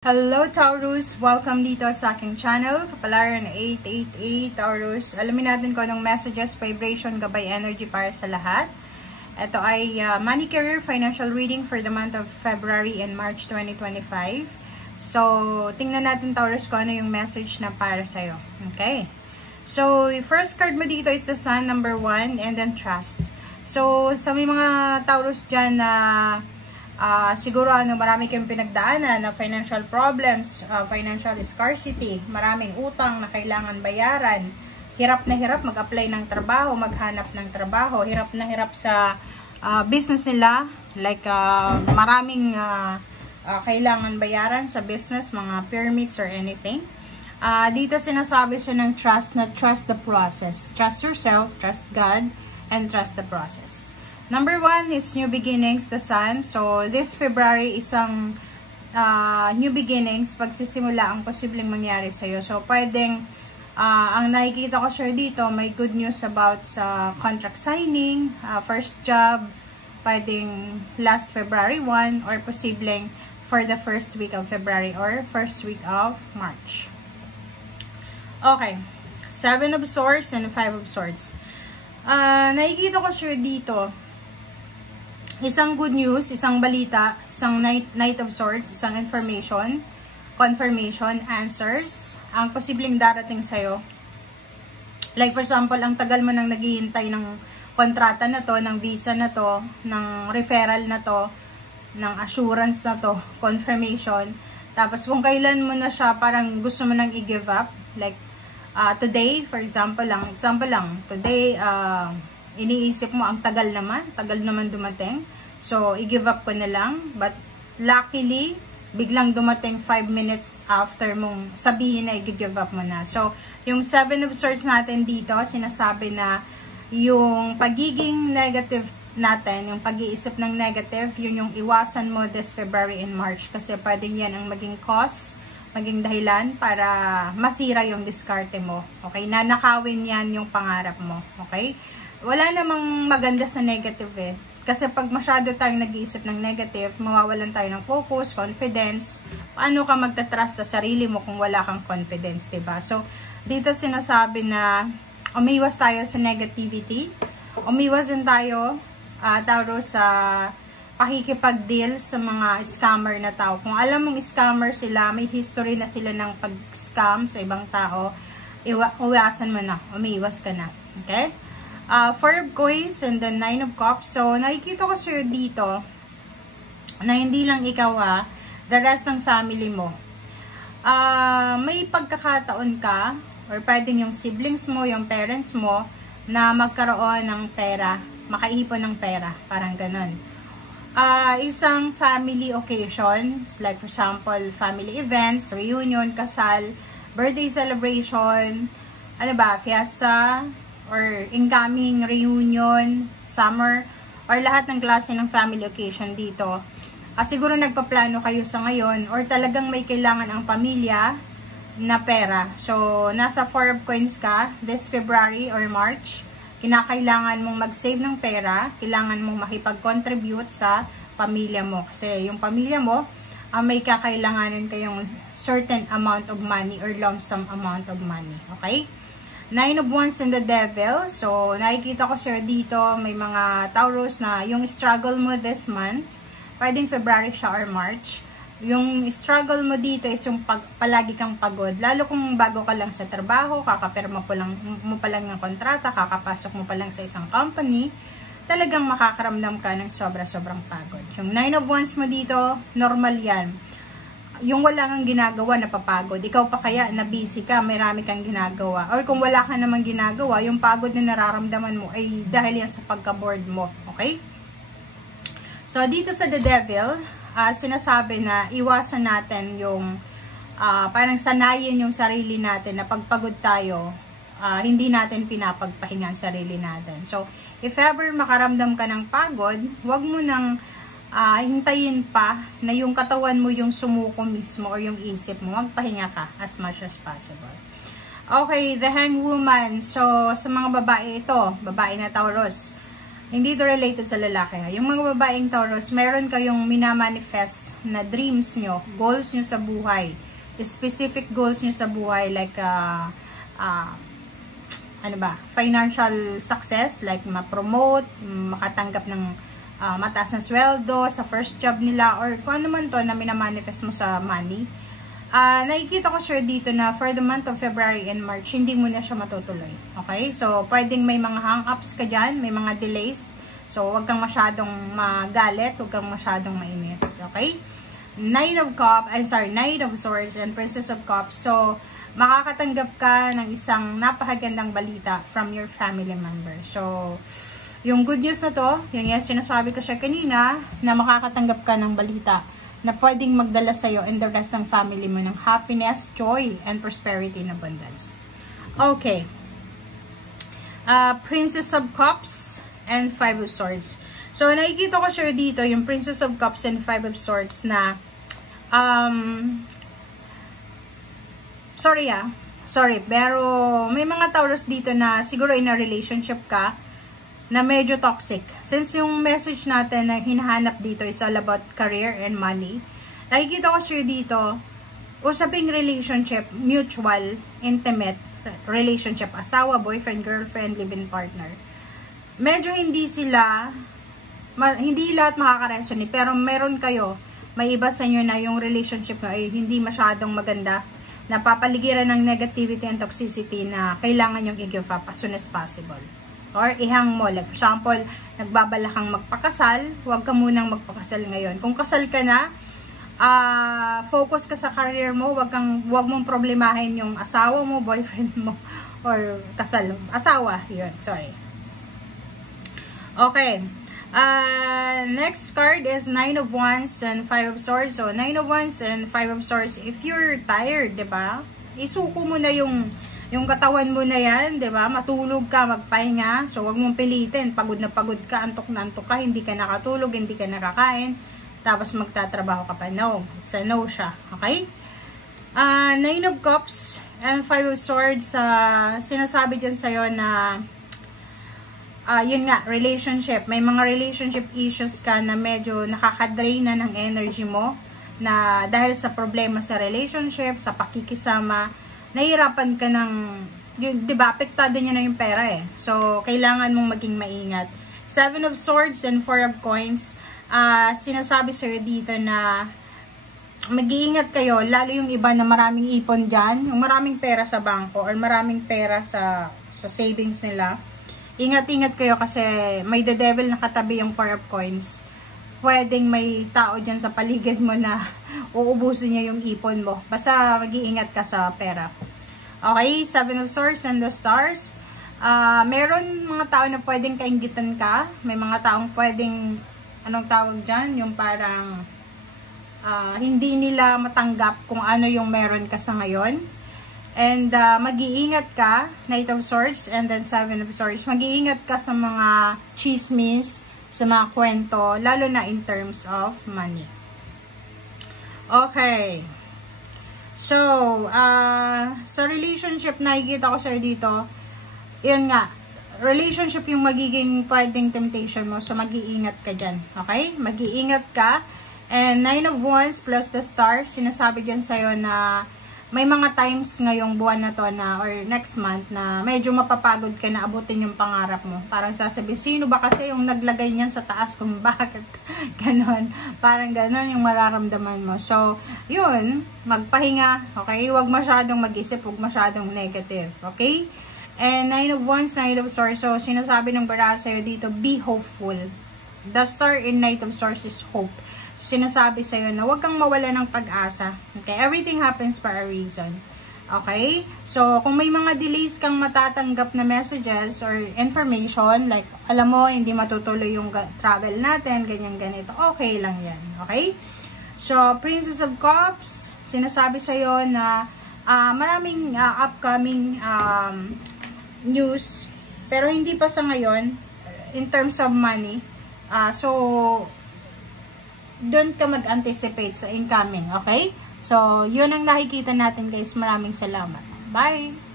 Hello Taurus! Welcome dito sa aking channel, Kapalaran 888 Taurus. Alamin natin kung anong messages, vibration, gabay, energy para sa lahat. Ito ay money, career, financial reading for the month of February and March 2025. So, tingnan natin Taurus kung ano yung message na para sa'yo. Okay? So, first card mo dito is the Sun, number 1, and then Trust. So, sa may mga Taurus dyan na siguro marami kayong pinagdaanan na financial problems, financial scarcity, maraming utang na kailangan bayaran, hirap na hirap mag-apply ng trabaho, maghanap ng trabaho, hirap na hirap sa business nila, like maraming kailangan bayaran sa business, mga permits or anything. Dito sinasabi siya ng trust, na trust the process. Trust yourself, trust God, and trust the process. Number 1, it's new beginnings, the Sun. So, this February, isang new beginnings, pagsisimula ang posibleng mangyari sa'yo. So, pwedeng, ang nakikita ko sure dito, may good news about sa contract signing, first job, pwedeng last February 1, or posibleng for the first week of February or first week of March. Okay, 7 of Swords and 5 of Swords. Nakikita ko sure dito, isang good news, isang balita, isang Knight of Swords, isang information, confirmation, answers, ang posibleng darating sa'yo. Like for example, ang tagal mo nang naghihintay ng kontrata na to, ng visa na to, ng referral na to, ng assurance na to, confirmation. Tapos kung kailan mo na siya, parang gusto mo nang i-give up. Like today, for example lang, today, iniisip mo, ang tagal naman dumating. So, i-give up ko na lang. But, luckily, biglang dumating 5 minutes after mong sabihin na i-give up mo na. So, yung 7 of Swords natin dito, sinasabi na yung pagiging negative natin, yung pag-iisip ng negative, yun yung iwasan mo this February and March. Kasi pwedeng yan ang maging cause, maging dahilan para masira yung diskarte mo. Okay? Nanakawin yan yung pangarap mo. Okay? Wala namang maganda sa negative eh. Kasi pag masyado tayong nag-iisip ng negative, mawawalan tayo ng focus, confidence. Paano ka magtatrust sa sarili mo kung wala kang confidence, diba? So, dito sinasabi na umiwas tayo sa negativity. Umiwas din tayo, Taurus, sa pakikipag-deal sa mga scammer na tao. Kung alam mong scammer sila, may history na sila ng pag-scam sa ibang tao, iwasan mo na, umiwas ka na. Okay? 4 of Coins and then 9 of Cups. So, nakikita ko sa'yo dito na hindi lang ikaw the rest ng family mo. May pagkakataon ka or pwedeng yung siblings mo, yung parents mo na magkaroon ng pera, makaipon ng pera, parang ganun. Isang family occasions, like for example, family events, reunion, kasal, birthday celebration, fiesta, or incoming reunion, summer, or lahat ng klase ng family occasion dito. Siguro nagpaplano kayo sa ngayon, or talagang may kailangan ang pamilya na pera. So, nasa 4 of Coins ka, this February or March, kinakailangan mong mag-save ng pera, kailangan mong makipag-contribute sa pamilya mo. Kasi yung pamilya mo, may kakailanganin kayong certain amount of money or lump sum amount of money. Okay? 9 of Wands and the Devil. So, nakikita ko sir dito, may mga Taurus na yung struggle mo this month, pwedeng February siya or March. Yung struggle mo dito is yung palagi kang pagod. Lalo kung bago ka lang sa trabaho, kakapirma mo pa lang ng kontrata, kakapasok mo pa lang sa isang company, talagang makakaramdam ka ng sobra-sobrang pagod. Yung 9 of Wands mo dito, normal yan. Yung wala kang ginagawa, napapagod. Ikaw pa kaya na busy ka, may rami kang ginagawa. Or kung wala ka namang ginagawa, yung pagod na nararamdaman mo ay dahil yan sa pagka-bored mo. Okay? So, dito sa The Devil, sinasabi na iwasan natin yung parang sanayin yung sarili natin na pagpagod tayo, hindi natin pinapagpahinga ang sarili natin. So, if ever makaramdam ka ng pagod, wag mo nang hintayin pa na yung katawan mo yung sumuko mismo or yung isip mo, magpahinga ka as much as possible. Okay, the Hanged Woman. So, sa mga babae ito, babae na Taurus, Hindi ito related sa lalaki. Yung mga babaeng Taurus, meron kayong minamanifest na dreams nyo, goals nyo sa buhay. Specific goals nyo sa buhay, like, financial success, like ma-promote, makatanggap ng mataas na sweldo sa first job nila, or kung ano man to na minamanifest mo sa money. Nakikita ko sure dito na for the month of February and March, hindi mo na siya matutuloy. Okay? So, pwedeng may mga hang-ups ka dyan, may mga delays. So, huwag kang masyadong magalit, huwag kang masyadong mainis. Okay? Knight of Swords and Princess of Cups. So, makakatanggap ka ng isang napakagandang balita from your family member. So, yung good news na to, yung sinasabi ko siya kanina, na makakatanggap ka ng balita na pwedeng magdala sa'yo and the rest ng family mo ng happiness, joy, and prosperity and abundance. Okay. Princess of Cups and Five of Swords. So, nakikita ko sure dito, yung Princess of Cups and Five of Swords na sorry, pero may mga Taurus dito na siguro in a relationship ka na medyo toxic. Since yung message natin na hinahanap dito is all about career and money, nakikita ko sure dito, usaping relationship, mutual, intimate relationship, asawa, boyfriend, girlfriend, live-in partner. Medyo hindi lahat makaka-resonate, pero meron kayo, may iba sa inyo na yung relationship na ay hindi masyadong maganda, napapaligiran ng negativity and toxicity na kailangan yung i-give up as soon as possible. Or ihang mo, like for example, nagbabala kang magpakasal, huwag ka munang magpakasal ngayon. Kung kasal ka na, focus ka sa career mo, huwag mong problemahin yung asawa mo, boyfriend mo, or asawa, yun, sorry. Okay. Next card is Nine of Wands and Five of Swords. So, Nine of Wands and Five of Swords, if you're tired, diba? Isuko mo na yung katawan mo na yan, diba? Matulog ka, magpahinga. So, wag mong pilitin. Pagod na pagod ka, antok na antok ka, hindi ka nakatulog, hindi ka nakakain, tapos magtatrabaho ka pa. No. It's a no siya. Okay? Nine of Cups and Five of Swords, sinasabi dyan sa'yo na yun nga, relationship. May mga relationship issues ka na medyo nakakadrain na ng energy mo na dahil sa problema sa relationship, sa pakikisama, nahihirapan ka ng, diba, apektado niya na yung pera eh. So, kailangan mong maging maingat. Seven of Swords and Four of Coins, sinasabi sa'yo dito na mag-iingat kayo, lalo yung iba na maraming ipon dyan, yung maraming pera sa bangko or maraming pera sa savings nila. Ingat-ingat kayo kasi may the devil na katabi yung Four of Coins. Pwedeng may tao dyan sa paligid mo na uubusin niya yung ipon mo. Basta mag-iingat ka sa pera. Okay, Seven of Swords and the Stars. Meron mga tao na pwedeng kainggitan ka. May mga taong pwedeng, anong tawag dyan? Yung parang hindi nila matanggap kung ano yung meron ka sa ngayon. And mag-iingat ka, Knight of Swords and then Seven of Swords. Mag-iingat ka sa mga chismis, sa mga kwento, lalo na in terms of money. Okay. So, sa relationship, nakikita ko sir dito, yun nga, relationship yung magiging pwedeng temptation mo, so mag-iingat ka dyan. Okay? Mag-iingat ka. And Nine of Wands plus the Star, sinasabi dyan sa'yo na may mga times ngayong buwan na to na, or next month na medyo mapapagod ka na abutin yung pangarap mo. Parang sasabihin, sino ba kasi yung naglagay niyan sa taas kung bakit ganon. Parang ganon yung mararamdaman mo. So, yun, magpahinga, okay? Huwag masyadong mag-isip, huwag masyadong negative, okay? And Nine of Wands, Nine of Swords, so sinasabi ng bara sa'yo dito, be hopeful. The star in Knight of Swords is hope. Sinasabi sa'yo na huwag kang mawala ng pag-asa. Okay? Everything happens for a reason. Okay? So, kung may mga delays kang matatanggap na messages or information, like, alam mo, hindi matutuloy yung travel natin, ganyan-ganito, okay lang yan. Okay? So, Princess of Cups, sinasabi sa'yo na maraming upcoming news, pero hindi pa sa ngayon, in terms of money. So, doon ka mag-anticipate sa incoming, okay? So, yun ang nakikita natin guys. Maraming salamat. Bye!